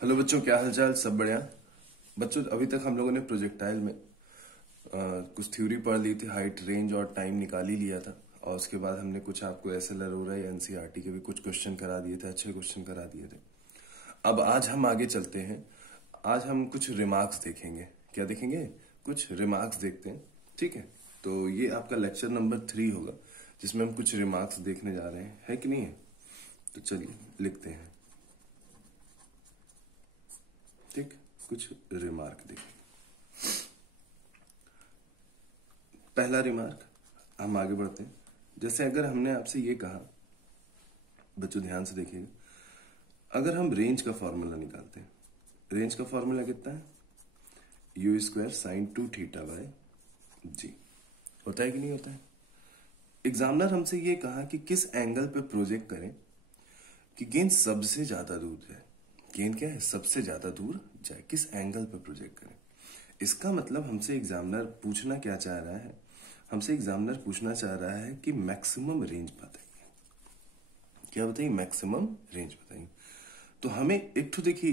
Hello बच्चों, क्या हालचाल? सब बढ़िया। बच्चों, अभी तक हम लोगों ने प्रोजेक्टाइल में कुछ थ्योरी पढ़ ली थी, हाइट, रेंज और टाइम निकाल ही लिया था। और उसके बाद हमने कुछ आपको एसएल अरोरा या एनसीईआरटी के भी कुछ क्वेश्चन करा दिए थे, अच्छे क्वेश्चन करा दिए थे। अब आज हम आगे चलते हैं। आज हम कुछ रिमार्क्स देखेंगे। क्या देखेंगे? कुछ रिमार्क्स देखते हैं, ठीक है? तो ये आपका लेक्चर नंबर 3 होगा, जिसमें हम कुछ रिमार्क्स देखने जा रहे हैं, है कि नहीं है? तो चलिए लिखते हैं, ठीक? कुछ रिमार्क देखें। पहला रिमार्क, हम आगे बढ़ते हैं। जैसे अगर हमने आपसे ये कहा, बच्चों ध्यान से देखिएगा, अगर हम रेंज का फॉर्मूला निकालते हैं, रेंज का फॉर्मूला कितना है? U square sine 2 theta by g. होता है कि नहीं होता है? एग्जामिनर हमसे ये कहा कि किस एंगल पे प्रोजेक्ट करें कि गेंद सबसे ज्यादा दूर जाए। गेंद क्या है? सबसे ज्यादा दूर जाए। किस एंगल पे प्रोजेक्ट करें? इसका मतलब हमसे एग्जामिनर पूछना क्या चाह रहा है? हमसे एग्जामिनर पूछना चाह रहा है कि मैक्सिमम रेंज बताइए। क्या बताइए? मैक्सिमम रेंज बताइए। तो हमें एक तो देखिए,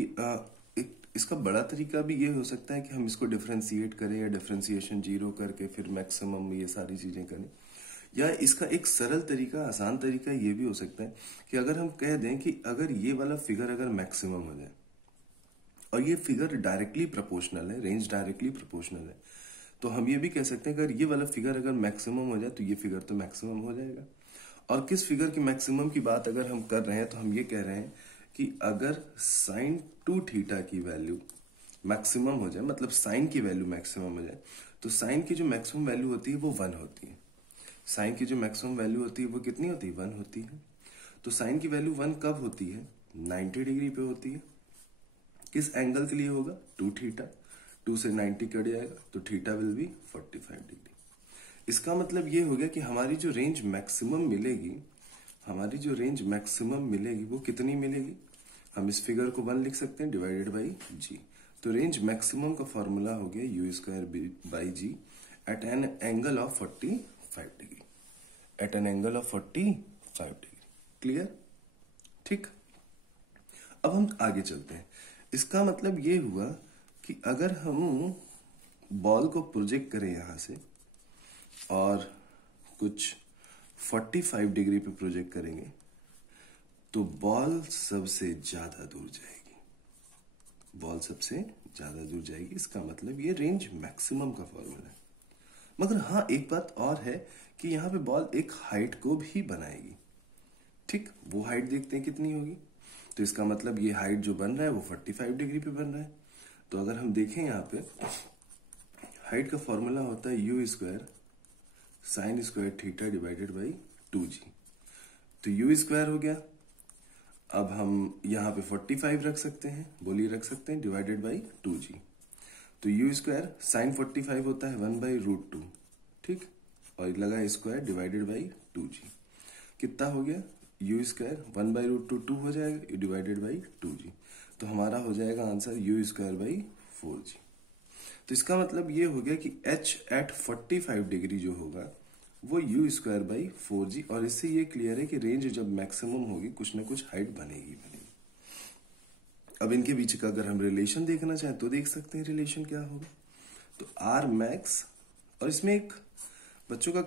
एक इसका बड़ा तरीका भी ये हो सकता है कि हम इसको डिफरेंशिएट करें या डिफरेंशिएशन 0 करके फिर मैक्सिमम ये सारी चीजें करें। या इसका एक सरल तरीका, आसान तरीका ये भी हो सकता है कि अगर हम कह दें कि अगर ये वाला फिगर अगर मैक्सिमम हो जाए और ये फिगर डायरेक्टली प्रोपोर्शनल है, रेंज डायरेक्टली प्रोपोर्शनल है, तो हम ये भी कह सकते हैं कि अगर ये वाला फिगर अगर मैक्सिमम हो जाए तो ये फिगर तो मैक्सिमम हो जाएगा। और किस फिगर की मैक्सिमम की बात अगर हम कर रहे हैं तो हम ये कह रहे हैं कि अगर साइन 2 थीटा की वैल्यू मैक्सिमम हो जाए, मतलब साइन की वैल्यू मैक्सिमम हो जाए, तो साइन की जो मैक्सिमम वैल्यू होती है वो 1 होती है। साइन की जो मैक्सिमम वैल्यू होती है वो कितनी होती है? 1 होती है। तो साइन की वैल्यू 1 कब होती है? 90 डिग्री पे होती है। किस एंगल के लिए होगा? 2 थीटा। 2 से 90 कट जाएगा तो थीटा विल बी 45 डिग्री। इसका मतलब ये हो गया कि हमारी जो रेंज मैक्सिमम मिलेगी, हमारी जो रेंज मैक्सिमम मिलेगी वो कितनी मिलेगी? हम इस फिगर को 1 लिख सकते हैं डिवाइडेड बाई जी। तो रेंज मैक्सिमम का फॉर्मूला हो गया u square by g at an angle of 45 degree. At an angle of 45 degree. Clear? ठीक। अब हम आगे चलते हैं। इसका मतलब ये हुआ कि अगर हम बॉल को प्रोजेक्ट करें यहां से और कुछ 45 डिग्री पे प्रोजेक्ट करेंगे तो बॉल सबसे ज्यादा दूर जाएगी। बॉल सबसे ज्यादा दूर जाएगी। इसका मतलब ये रेंज मैक्सिमम का फॉर्मूला है। मगर हाँ, एक बात और है कि यहां पे बॉल एक हाइट को भी बनाएगी। ठीक, वो हाइट देखते हैं कितनी होगी। तो इसका मतलब ये हाइट जो बन रहा है वो 45 डिग्री पे बन रहा है। तो अगर हम देखें यहाँ पे, हाइट का फॉर्मूला होता है u square sine square theta divided by 2g। तो यू स्क्वायर हो गया। अब हम यहाँ पे 45 रख सकते हैं, बोलिए रख सकते हैं, डिवाइडेड बाई 2g। तो यू स्क्वायर साइन 45 होता है 1/√2, ठीक, और लगा स्क्वायर डिवाइडेड बाई 2g। कितना हो गया? यू स्क्वायर 1/√2 2 हो जाएगा डिवाइडेड बाई 2g। तो हमारा हो जाएगा answer you square by 4g। तो इसका मतलब ये हो गया कि h एट 45 डिग्री जो होगा वो यू स्क्वायर बाई 4g। और इससे ये क्लियर है कि रेंज जब मैक्सिमम होगी कुछ ना कुछ हाइट बनेगी बनेगी। अब इनके बीच का अगर हम रिलेशन देखना चाहें तो देख सकते हैं रिलेशन क्या होगा। तो आर मैक्स, और इसमें एक बच्चों का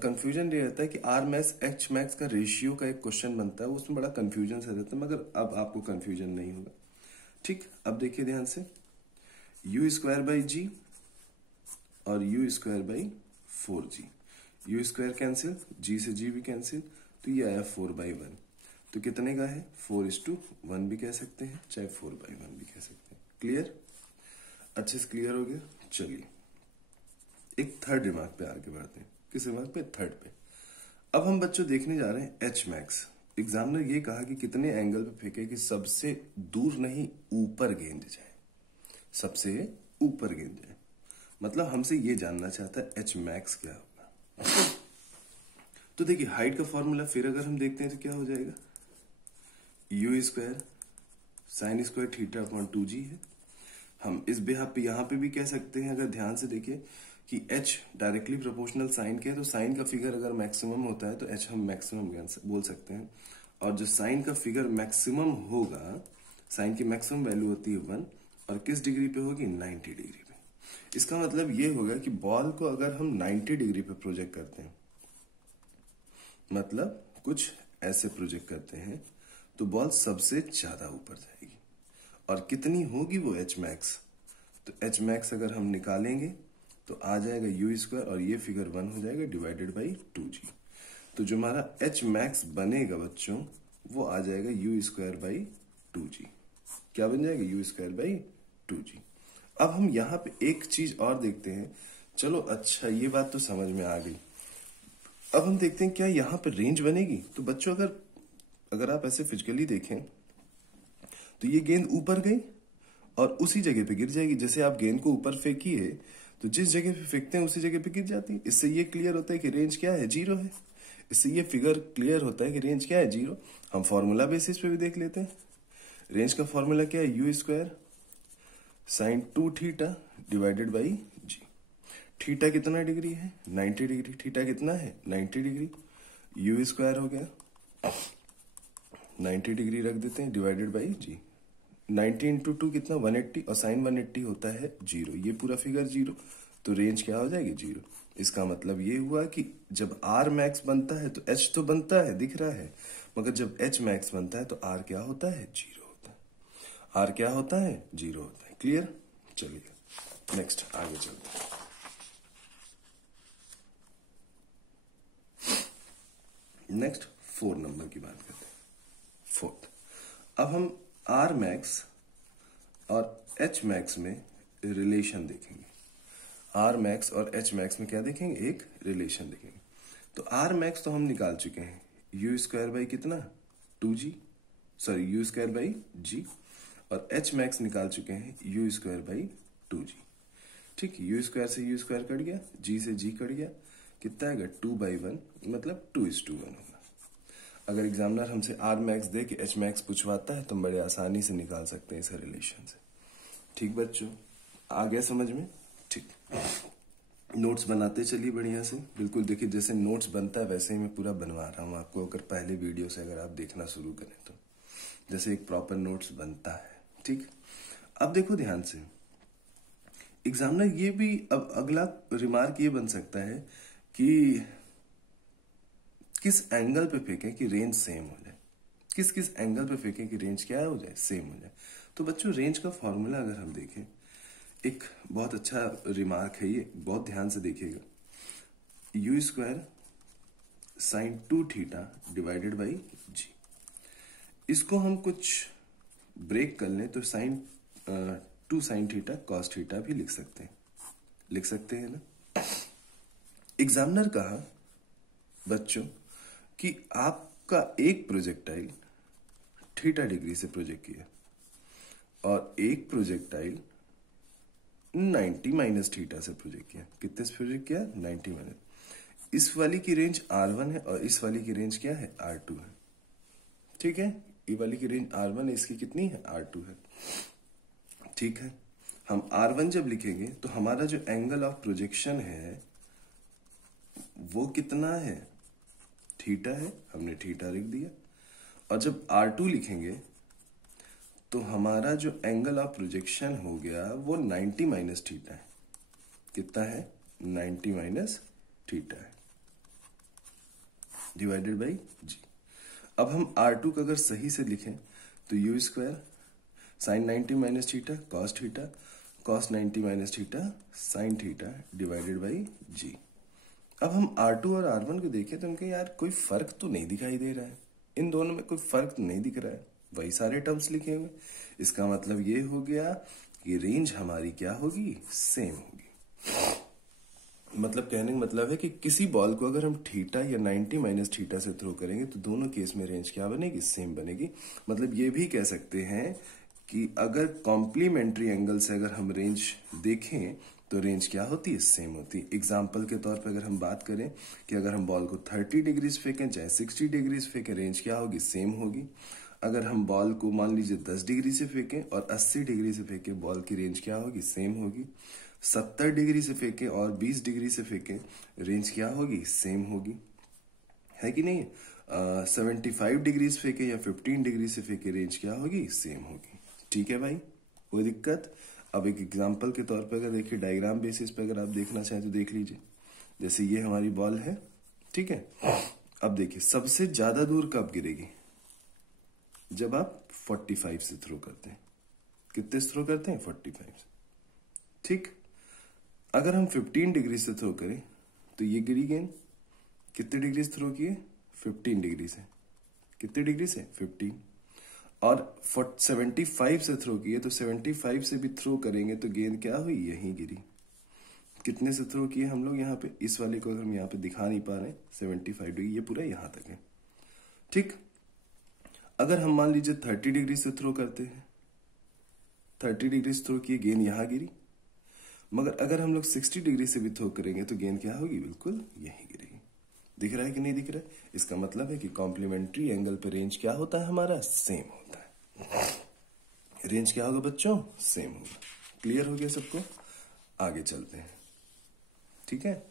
कंफ्यूजन ये रहता है कि आर मैक्स एच मैक्स का रेशियो का एक क्वेश्चन बनता है, उसमें बड़ा कंफ्यूजन सा रहता है, मगर अब आपको कंफ्यूजन नहीं होगा। ठीक, अब देखिए ध्यान से, यू स्क्वायर बाई जी और u square by 4g। U square cancel, g से जी भी कैंसिल, तो ये आया 4/1। तो कितने का है? 4:1 भी कह सकते हैं, चाहे 4/1 भी कह सकते हैं। क्लियर? अच्छे से क्लियर हो गया। चलिए एक थर्ड रिमार्क पे आगे बढ़ते हैं। किस रिमार्क पे? थर्ड पे। अब हम बच्चों देखने जा रहे हैं एच मैक्स। एग्जामिनर ये कहा कि कितने एंगल पे फेंके कि सबसे दूर नहीं ऊपर गेंद जाए, सबसे ऊपर गेंद जाए। मतलब हमसे ये जानना चाहता है एच मैक्स क्या होगा। तो देखिए हाइट का फॉर्मूला फिर अगर हम देखते हैं तो क्या हो जाएगा? You square sine square theta upon 2g है। हम इस बिहाफ पे यहां पे भी कह सकते हैं, अगर ध्यान से देखिए, कि h डायरेक्टली प्रोपोर्शनल साइन के है, तो साइन का फिगर अगर मैक्सिमम होता है तो h हम मैक्सिमम बोल सकते हैं। और जो साइन का फिगर मैक्सिमम होगा साइन की मैक्सिमम वैल्यू होती है 1 और किस डिग्री पे होगी 90 डिग्री पे। इसका मतलब ये होगा कि बॉल को अगर हम 90 डिग्री पे प्रोजेक्ट करते हैं, मतलब कुछ ऐसे प्रोजेक्ट करते हैं, तो बॉल सबसे ज्यादा ऊपर जाएगी। और कितनी होगी वो एच मैक्स, तो एच मैक्स अगर हम निकालेंगे तो आ जाएगा यू स्क्वायर और ये फिगर 1 हो जाएगा डिवाइडेड बाई 2g। तो जो हमारा एच मैक्स बनेगा बच्चों वो आ जाएगा यू स्क्वायर बाई 2g। क्या बन जाएगा यू स्क्वायर बाई 2g। अब हम यहाँ पे एक चीज और देखते हैं। चलो अच्छा ये बात तो समझ में आ गई। अब हम देखते हैं क्या यहाँ पे रेंज बनेगी। तो बच्चों अगर आप ऐसे फिजिकली देखें तो ये गेंद ऊपर गई और उसी जगह पे गिर जाएगी। जैसे आप गेंद को ऊपर फेंकिए तो जिस जगह पे फेंकते हैं उसी जगह पे गिर जाती है। इससे ये क्लियर होता है कि रेंज क्या है, 0 है। इससे ये फिगर क्लियर होता है कि रेंज क्या है, 0। हम फॉर्मूला बेसिस पे भी देख लेते हैं। रेंज का फॉर्मूला क्या है, u square sine 2 theta divided by g. Theta कितना डिग्री है, 90 डिग्री। थीटा कितना है, 90 डिग्री। यू स्क्वायर हो गया 90 डिग्री रख देते हैं डिवाइडेड बाई जी। 90 इंटू 2 कितना 180 और साइन 180 होता है 0। ये पूरा फिगर 0, तो रेंज क्या हो जाएगी 0। इसका मतलब ये हुआ कि जब आर मैक्स बनता है तो एच तो बनता है, दिख रहा है, मगर जब एच मैक्स बनता है तो आर क्या होता है, 0 होता है। आर क्या होता है, 0 होता है। क्लियर। चलिए नेक्स्ट आगे चलते हैं। नेक्स्ट 4 नंबर की बात करते हैं। 4th अब हम आर मैक्स और एच मैक्स में रिलेशन देखेंगे। आर मैक्स और एच मैक्स में क्या देखेंगे, एक रिलेशन देखेंगे। तो आर मैक्स तो हम निकाल चुके हैं, यू स्क्वायर बाई कितना 2g, sorry u square by g. और एच मैक्स निकाल चुके हैं यू स्क्वायर बाई 2g। ठीक, यू स्क्वायर से यू स्क्वायर कट गया, जी से जी कट गया, कितना आएगा 2/1, मतलब 2:1 होगा। अगर एग्जामिनर हमसे आर मैक्स दे के एच मैक्स पूछवाता है तो हम बड़े आसानी से निकाल सकते हैं इस रिलेशन से। ठीक बच्चों, आ गया समझ में। ठीक, नोट्स बनाते चलिए बढ़िया से। बिल्कुल देखिए जैसे नोट्स बनता है वैसे ही मैं पूरा बनवा रहा हूँ आपको। अगर पहले वीडियो से अगर आप देखना शुरू करें तो जैसे एक प्रॉपर नोट्स बनता है। ठीक, अब देखो ध्यान से, एग्जामिनर ये भी अब अगला रिमार्क ये बन सकता है कि किस एंगल पे फेंकें कि रेंज सेम हो जाए। किस किस एंगल पे फेंकें कि रेंज क्या हो जाए, सेम हो जाए। तो बच्चों रेंज का फॉर्मूला अगर हम देखें, एक बहुत अच्छा रिमार्क है ये, बहुत ध्यान से देखिएगा। U square sine 2 theta divided by g. इसको हम कुछ ब्रेक कर लें तो sine 2 sine theta cos theta भी लिख सकते हैं, लिख सकते हैं ना। एग्जामिनर कहा बच्चों कि आपका एक प्रोजेक्टाइल थीटा डिग्री से प्रोजेक्ट किया और एक प्रोजेक्टाइल 90 माइनस थीटा से प्रोजेक्ट किया। कितने से प्रोजेक्ट किया, 90 माइनस। इस वाली की रेंज R1 है और इस वाली की रेंज क्या है, R2 है। ठीक है, ये वाली की रेंज R1 है, इसकी कितनी है, R2 है। ठीक है, हम R1 जब लिखेंगे तो हमारा जो एंगल ऑफ प्रोजेक्शन है वो कितना है, थीटा है, हमने थीटा लिख दिया। और जब R2 लिखेंगे तो हमारा जो एंगल ऑफ प्रोजेक्शन हो गया वो 90 माइनस थीटा है। कितना है, 90 माइनस थीटा है डिवाइडेड बाई जी। अब हम R2 को अगर सही से लिखें तो u square sine 90 minus theta cos theta cos 90 minus theta sine theta divided by g. अब हम R2 और R1 को देखें तो उनके यार कोई फर्क तो नहीं दिखाई दे रहा है, इन दोनों में कोई फर्क तो नहीं दिख रहा है, वही सारे टर्म्स लिखे हुए। इसका मतलब ये हो गया कि रेंज हमारी क्या होगी, सेम होगी। मतलब कहने का मतलब है कि किसी बॉल को अगर हम थीटा या 90 माइनस थीटा से थ्रो करेंगे तो दोनों केस में रेंज क्या बनेगी, सेम बनेगी। मतलब ये भी कह सकते हैं कि अगर कॉम्प्लीमेंट्री एंगल से अगर हम रेंज देखें तो रेंज क्या होती है, सेम होती है। एग्जाम्पल के तौर पे अगर हम बात करें कि अगर हम बॉल को 30 डिग्री से फेंकें चाहे 60 डिग्री से फेंकें, रेंज क्या होगी, सेम होगी। अगर हम बॉल को मान लीजिए 10 डिग्री से फेंकें और 80 डिग्री से फेंकें, बॉल की रेंज क्या होगी, सेम होगी। 70 डिग्री से फेंकें और 20 डिग्री से फेंकें, रेंज क्या होगी, सेम होगी, है कि नहीं। 75 डिग्री से फेंके या 15 डिग्री से फेंके, रेंज क्या होगी, सेम होगी। ठीक है भाई, कोई दिक्कत? अब एक एग्जांपल के तौर पे अगर देखिए, डायग्राम बेसिस पे अगर आप देखना चाहें तो देख लीजिए। जैसे ये हमारी बॉल है, ठीक है। अब देखिए सबसे ज्यादा दूर कब गिरेगी? जब आप 45 से थ्रो करते हैं। कितने से थ्रो करते हैं? 45 से, ठीक। अगर हम 15 डिग्री से थ्रो करें तो ये गिरी गेंद कितने डिग्री से थ्रो किए? 15 डिग्री से। कितने डिग्री से? 15। और 75 से थ्रो किए तो 75 से भी थ्रो करेंगे तो गेंद क्या हुई? यहीं गिरी। कितने से थ्रो किए हम लोग? यहाँ पे इस वाले को अगर हम यहाँ पे दिखा नहीं पा रहे, 75 डिग्री, ये पूरा यहां तक है, ठीक। अगर हम मान लीजिए 30 डिग्री से थ्रो करते हैं, 30 डिग्री से थ्रो किए, गेंद यहां गिरी। मगर अगर हम लोग 60 डिग्री से भी थ्रो करेंगे तो गेंद क्या होगी? बिल्कुल यहीं गिरेगी। दिख रहा है कि नहीं दिख रहा है? इसका मतलब है कि कॉम्प्लीमेंट्री एंगल पे रेंज क्या होता है? हमारा सेम होता है। रेंज क्या होगा बच्चों? सेम होगा। क्लियर हो गया सबको? आगे चलते हैं, ठीक है।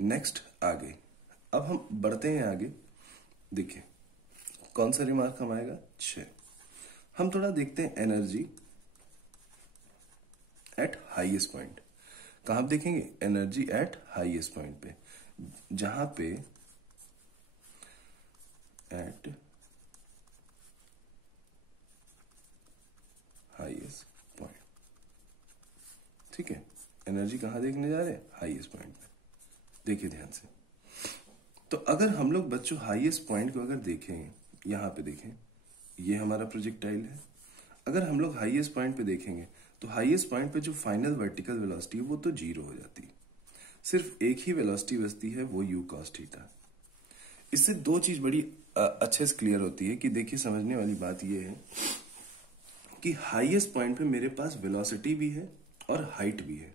नेक्स्ट आगे, अब हम बढ़ते हैं आगे। देखिए कौन सा रिमार्क हम आएगा? 6। हम थोड़ा देखते हैं एनर्जी एट हाईएस्ट पॉइंट। कहां देखेंगे? एनर्जी एट हाईएस्ट पॉइंट पे, जहां पे एट हाईएस्ट पॉइंट, ठीक है। एनर्जी कहां देखने जा रहे हैं? हाईएस्ट पॉइंट पे। देखिए ध्यान से, तो अगर हम लोग बच्चों हाईएस्ट पॉइंट को अगर देखें, यहां पे देखें, ये हमारा प्रोजेक्टाइल है। अगर हम लोग हाईएस्ट पॉइंट पे देखेंगे तो हाईएस्ट पॉइंट पे जो फाइनल वर्टिकल वेलोसिटी है वो तो 0 हो जाती है। सिर्फ एक ही वेलोसिटी बचती है, वो u cos थीटा। इससे दो चीज बड़ी अच्छे से क्लियर होती है कि देखिए, समझने वाली बात ये है कि हाईएस्ट पॉइंट पे मेरे पास वेलोसिटी भी है और हाइट भी है।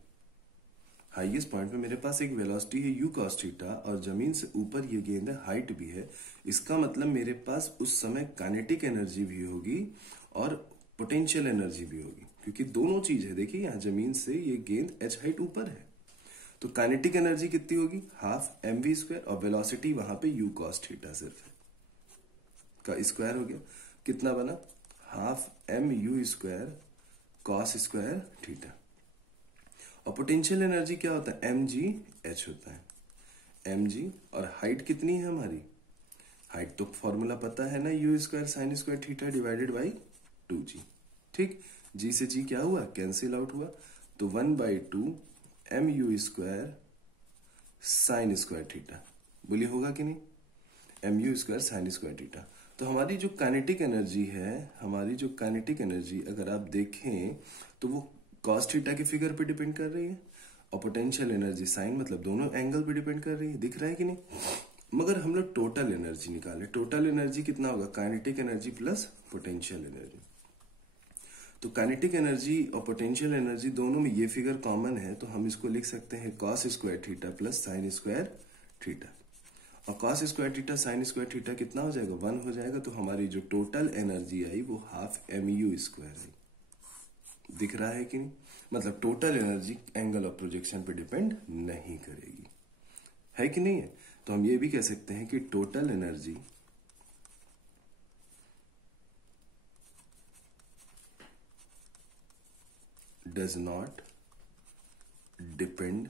हाईएस्ट पॉइंट पे मेरे पास एक वेलोसिटी है u cos थीटा और जमीन से ऊपर ये गेंद है, हाइट भी है। इसका मतलब मेरे पास उस समय काइनेटिक एनर्जी भी होगी और पोटेंशियल एनर्जी भी होगी, क्योंकि दोनों चीज है। देखिए यहाँ जमीन से ये गेंद h हाइट ऊपर है, तो काइनेटिक एनर्जी कितनी होगी? हाफ mv² और वेलोसिटी वहां पे u cos थीटा सिर्फ है का स्क्वायर हो गया। कितना बना? Half mu² cos square theta. और पोटेंशियल एनर्जी क्या होता है? mgh होता है। mg और हाइट कितनी है हमारी? हाइट तो फॉर्मूला पता है ना, u² sin square theta divided by 2g, ठीक। g से g क्या हुआ? कैंसिल आउट हुआ, तो 1/2 mu² sin स्क्वायर थीटा। बोलिए होगा कि नहीं? mu² sin square theta. तो हमारी जो काइनेटिक एनर्जी है, हमारी जो काइनेटिक एनर्जी अगर आप देखें तो वो cos थीटा के फिगर पे डिपेंड कर रही है, और पोटेंशियल एनर्जी साइन, मतलब दोनों एंगल पे डिपेंड कर रही है। दिख रहा है कि नहीं? मगर हम लोग टोटल एनर्जी निकाले, टोटल एनर्जी कितना होगा? Kinetic energy plus potential energy. तो काइनेटिक एनर्जी और पोटेंशियल एनर्जी दोनों में ये फिगर कॉमन है, तो हम इसको लिख सकते हैं cos square theta plus sine square theta. और cos square theta sine square theta कितना हो जाएगा? 1 हो जाएगा। तो हमारी जो टोटल एनर्जी आई वो हाफ mu² आई। दिख रहा है कि नहीं? मतलब total energy angle of projection पे डिपेंड नहीं करेगी, है कि नहीं है? तो हम ये भी कह सकते हैं कि total energy does not depend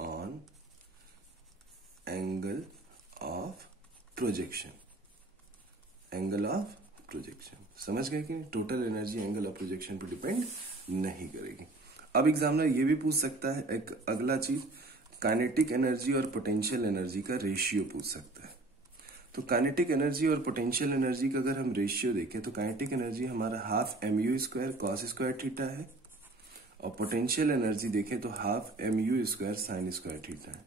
on angle of projection. Angle of projection, समझ गए कि नहीं? Total energy angle of projection पर डिपेंड नहीं करेगी। अब एग्जामिनर ये भी पूछ सकता है, एक अगला चीज, काइनेटिक एनर्जी और पोटेंशियल एनर्जी का रेशियो पूछ सकता है। तो काइनेटिक एनर्जी और पोटेंशियल एनर्जी का अगर हम रेशियो देखें तो काइनेटिक एनर्जी हमारा half mu² cos square theta है, और पोटेंशियल एनर्जी देखें तो half mu² sin square theta है।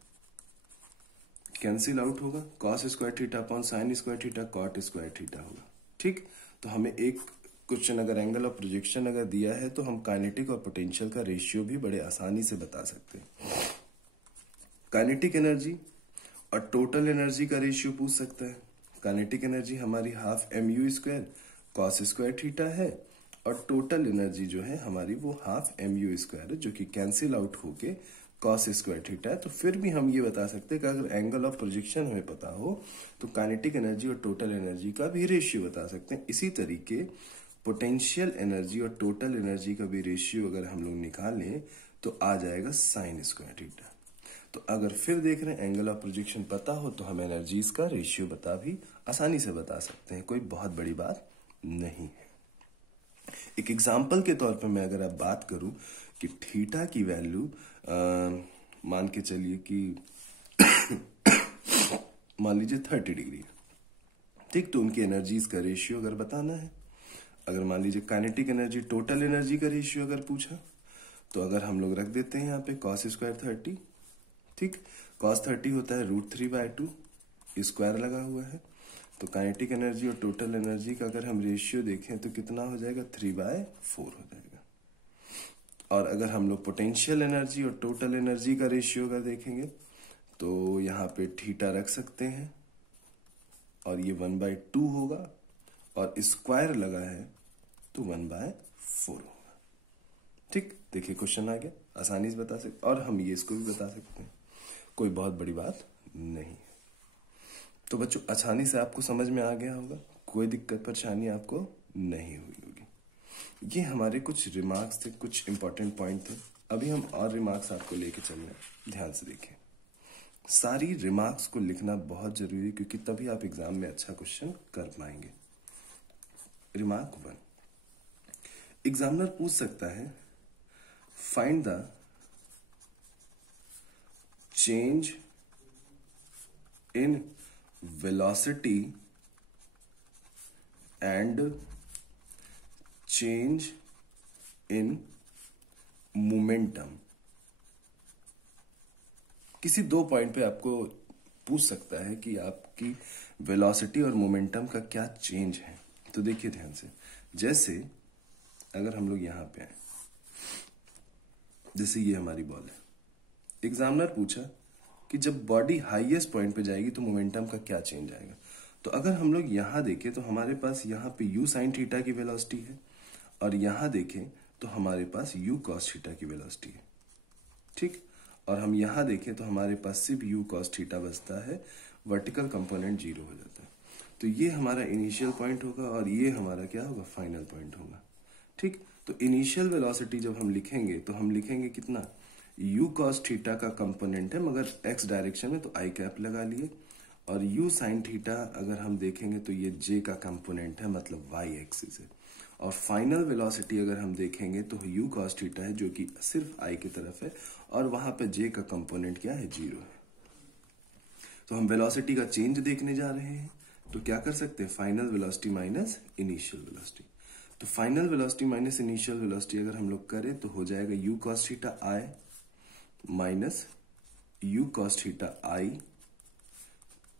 कैंसिल आउट होगा, cos square theta upon sine square theta cot square theta होगा, ठीक। तो हमें एक क्वेश्चन अगर एंगल ऑफ प्रोजेक्शन अगर दिया है तो हम काइनेटिक और पोटेंशियल का रेशियो भी बड़े आसानी से बता सकते हैं। काइनेटिक एनर्जी और टोटल एनर्जी का रेशियो पूछ सकता है। काइनेटिक एनर्जी हमारी half mu² cos square theta है, और टोटल एनर्जी जो है हमारी वो हाफ mu² है, जो कि कैंसिल आउट होके cos स्क्वायर थीटा है। तो फिर भी हम ये बता सकते हैं कि अगर एंगल ऑफ प्रोजेक्शन हमें पता हो तो काइनेटिक एनर्जी और टोटल एनर्जी का भी रेशियो बता सकते हैं। इसी तरीके पोटेंशियल एनर्जी और टोटल एनर्जी का भी रेशियो अगर हम लोग निकालें तो आ जाएगा साइन स्क्वायर थीटा। तो अगर फिर देख रहे हैं एंगल ऑफ प्रोजेक्शन पता हो तो हम एनर्जीज का रेशियो भी आसानी से बता सकते हैं, कोई बहुत बड़ी बात नहीं है। एक एग्जाम्पल के तौर पर मैं अगर अब बात करूं कि थीटा की वैल्यू मान के चलिए कि मान लीजिए 30 डिग्री, ठीक, तो उनकी एनर्जीज का रेशियो अगर बताना है, अगर मान लीजिए काइनेटिक एनर्जी टोटल एनर्जी का रेशियो अगर पूछा तो अगर हम लोग रख देते हैं यहाँ पे cos स्क्वायर 30, ठीक, cos 30 होता है √3/2, स्क्वायर लगा हुआ है, तो काइनेटिक एनर्जी और टोटल एनर्जी का अगर हम रेशियो देखें तो कितना हो जाएगा 3/4 हो जाएगा। और अगर हम लोग पोटेंशियल एनर्जी और टोटल एनर्जी का रेशियो अगर देखेंगे तो यहाँ पे थीटा रख सकते हैं और ये 1/2 होगा और स्क्वायर लगा है तो 1/4 होगा। ठीक, देखिए क्वेश्चन आ गया, आसानी से बता सकते और हम ये इसको भी बता सकते हैं, कोई बहुत बड़ी बात नहीं है। तो बच्चों आसानी से आपको समझ में आ गया होगा, कोई दिक्कत परेशानी आपको नहीं हुई होगी। ये हमारे कुछ रिमार्क्स थे, कुछ इंपॉर्टेंट पॉइंट थे। अभी हम और रिमार्क्स आपको लेके चल रहे हैं, ध्यान से देखें। सारी रिमार्क्स को लिखना बहुत जरूरी है क्योंकि तभी आप एग्जाम में अच्छा क्वेश्चन कर पाएंगे। रिमार्क 1, एग्जामिनर पूछ सकता है find the change in velocity and change in momentum. किसी दो पॉइंट पे आपको पूछ सकता है कि आपकी वेलोसिटी और मोमेंटम का क्या चेंज है। तो देखिए ध्यान से, जैसे अगर हम लोग यहां पे आए, जैसे ये हमारी बॉल है, एग्जामिनर पूछा कि जब बॉडी हाईएस्ट पॉइंट पे जाएगी तो मोमेंटम का क्या चेंज आएगा। तो अगर हम लोग यहां देखें तो हमारे पास यहाँ पे u sin थीटा की वेलोसिटी है और यहां देखें तो हमारे पास u cos थीटा की वेलोसिटी है, ठीक, और हम यहां देखें तो हमारे पास सिर्फ u cos थीटा बचता है, वर्टिकल कंपोनेंट 0 हो जाता है। तो ये हमारा इनिशियल पॉइंट होगा और ये हमारा क्या होगा, फाइनल पॉइंट होगा। ठीक, तो इनिशियल वेलोसिटी जब हम लिखेंगे तो हम लिखेंगे कितना, u cos थीटा का कंपोनेंट है मगर x डायरेक्शन में, तो i कैप लगा लिए, और u sin थीटा अगर हम देखेंगे तो ये j का कंपोनेंट है, मतलब y एक्सिस है। और फाइनल वेलोसिटी अगर हम देखेंगे तो u cos थीटा है जो कि सिर्फ i की तरफ है और वहां पे j का कंपोनेंट क्या है, 0 है। तो हम वेलोसिटी का चेंज देखने जा रहे हैं, तो क्या कर सकते हैं, final velocity minus initial velocity. तो final velocity minus initial velocity अगर हम लोग करें तो हो जाएगा u cos theta i minus u cos theta i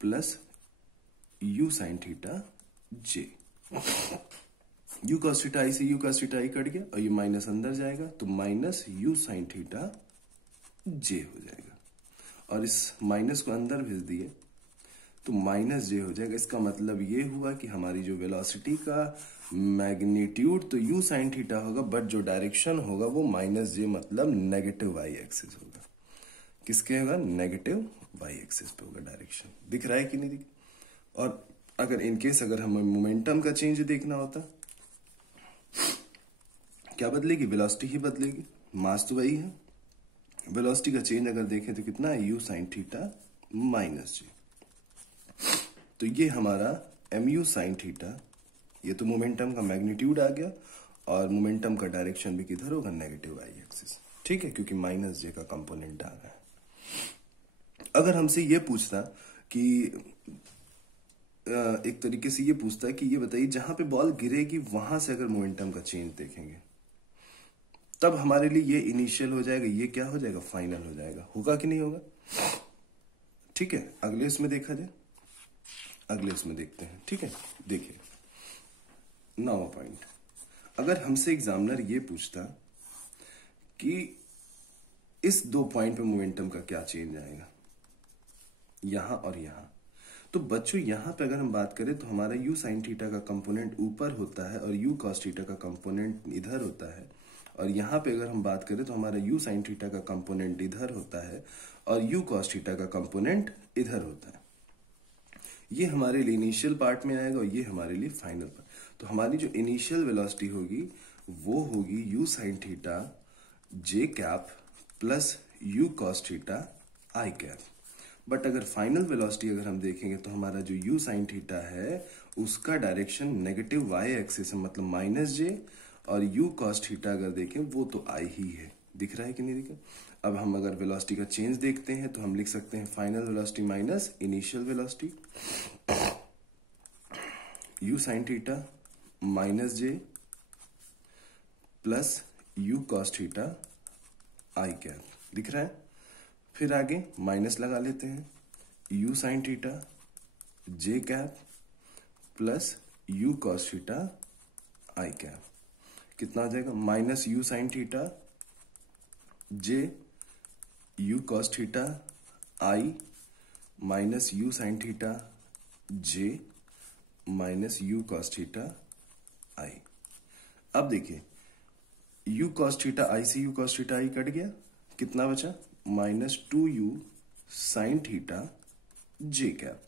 plus u sin theta j। u cos theta i से u cos theta i cut गया और ये माइनस अंदर जाएगा तो minus u sin theta j हो जाएगा, और इस माइनस को अंदर भेज दिए तो माइनस j हो जाएगा। इसका मतलब ये हुआ कि हमारी जो वेलोसिटी का मैग्नीट्यूड तो u sin थीटा होगा, बट जो डायरेक्शन होगा वो माइनस j, मतलब नेगेटिव y एक्सिस होगा। किसके होगा, नेगेटिव y एक्सिस पे होगा डायरेक्शन। दिख रहा है कि नहीं दिख। और अगर इनकेस अगर हमें मोमेंटम का चेंज देखना होता, क्या बदलेगी, वेलोसिटी ही बदलेगी, मास तो वही है। वेलोसिटी का चेंज अगर देखें तो कितना है, u sin theta minus j। तो ये हमारा mu sin थीटा, ये तो मोमेंटम का मैग्नीट्यूड आ गया और मोमेंटम का डायरेक्शन भी किधर होगा, नेगेटिव y एक्सिस, ठीक है, क्योंकि माइनस j का कंपोनेंट आ रहा है। अगर हमसे ये पूछता कि एक तरीके से ये पूछता है कि ये बताइए जहां पे बॉल गिरेगी वहां से अगर मोमेंटम का चेंज देखेंगे तब हमारे लिए ये इनिशियल हो जाएगा, ये क्या हो जाएगा, फाइनल हो जाएगा। होगा कि नहीं होगा, ठीक है। अगले इसमें देखा जाए, अगले इसमें देखते हैं, ठीक है। देखिए 9वां पॉइंट, अगर हमसे एग्जामिनर ये पूछता कि इस दो पॉइंट पे मोमेंटम का क्या चेंज आएगा, यहां और यहां, तो बच्चों यहां पे अगर हम बात करें तो हमारा u sin थीटा का कंपोनेंट ऊपर होता है और u cos थीटा का कंपोनेंट इधर होता है, और यहां पे अगर हम बात करें तो हमारा u sin थीटा का कंपोनेंट इधर होता है और u cos थीटा का कंपोनेंट इधर होता है। ये हमारे लिए इनिशियल पार्ट में आएगा और ये हमारे लिए फाइनल पार्ट। तो हमारी जो इनिशियल वेलोसिटी होगी वो होगी u sin theta j cap plus u cos theta i cap. But अगर फाइनल वेलोसिटी अगर हम देखेंगे तो हमारा जो u sin थीटा है उसका डायरेक्शन नेगेटिव y एक्सिस है, मतलब माइनस j, और u cos थीटा अगर देखें वो तो i ही है। दिख रहा है कि नहीं दिख रहा? अब हम अगर वेलोसिटी का चेंज देखते हैं तो हम लिख सकते हैं final velocity minus initial velocity, u sin theta minus j plus u cos theta i cap. दिख रहा है? फिर आगे माइनस लगा लेते हैं, u sin theta j cap plus u cos theta i cap. कितना आ जाएगा? Minus u sin theta j u cos theta i minus u sin theta j minus u cos theta i। अब देखिए u cos theta i से u cos theta i cut गया, कितना बचा? Minus 2u sin theta j cap,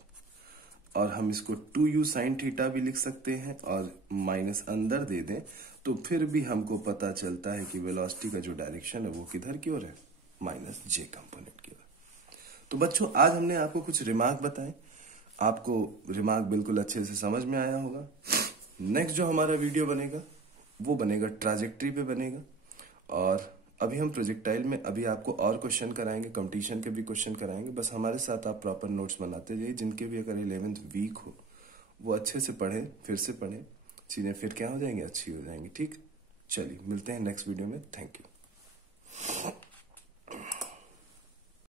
और हम इसको 2u sin theta भी लिख सकते हैं और माइनस अंदर दे दें तो फिर भी हमको पता चलता है कि वेलोसिटी का जो डायरेक्शन है वो किधर की ओर है? माइनस j कंपोनेंट की ओर। तो बच्चों आज हमने आपको कुछ रिमार्क बताए, आपको रिमार्क बिल्कुल अच्छे से समझ में आया होगा। नेक्स्ट जो हमारा वीडियो बनेगा वो बनेगा ट्राजेक्ट्री पे बनेगा, और अभी हम प्रोजेक्टाइल में अभी आपको और क्वेश्चन कराएंगे, कंपटीशन के भी क्वेश्चन कराएंगे। बस हमारे साथ आप प्रॉपर नोट्स बनाते जाइए, जिनके भी अगर 11th वीक हो वो अच्छे से पढ़ें, फिर से पढ़ें, चीज़ें फिर क्या हो जाएंगी? अच्छी हो जाएंगी। ठीक, चलिए मिलते हैं नेक्स्ट वीडियो में। Thank you.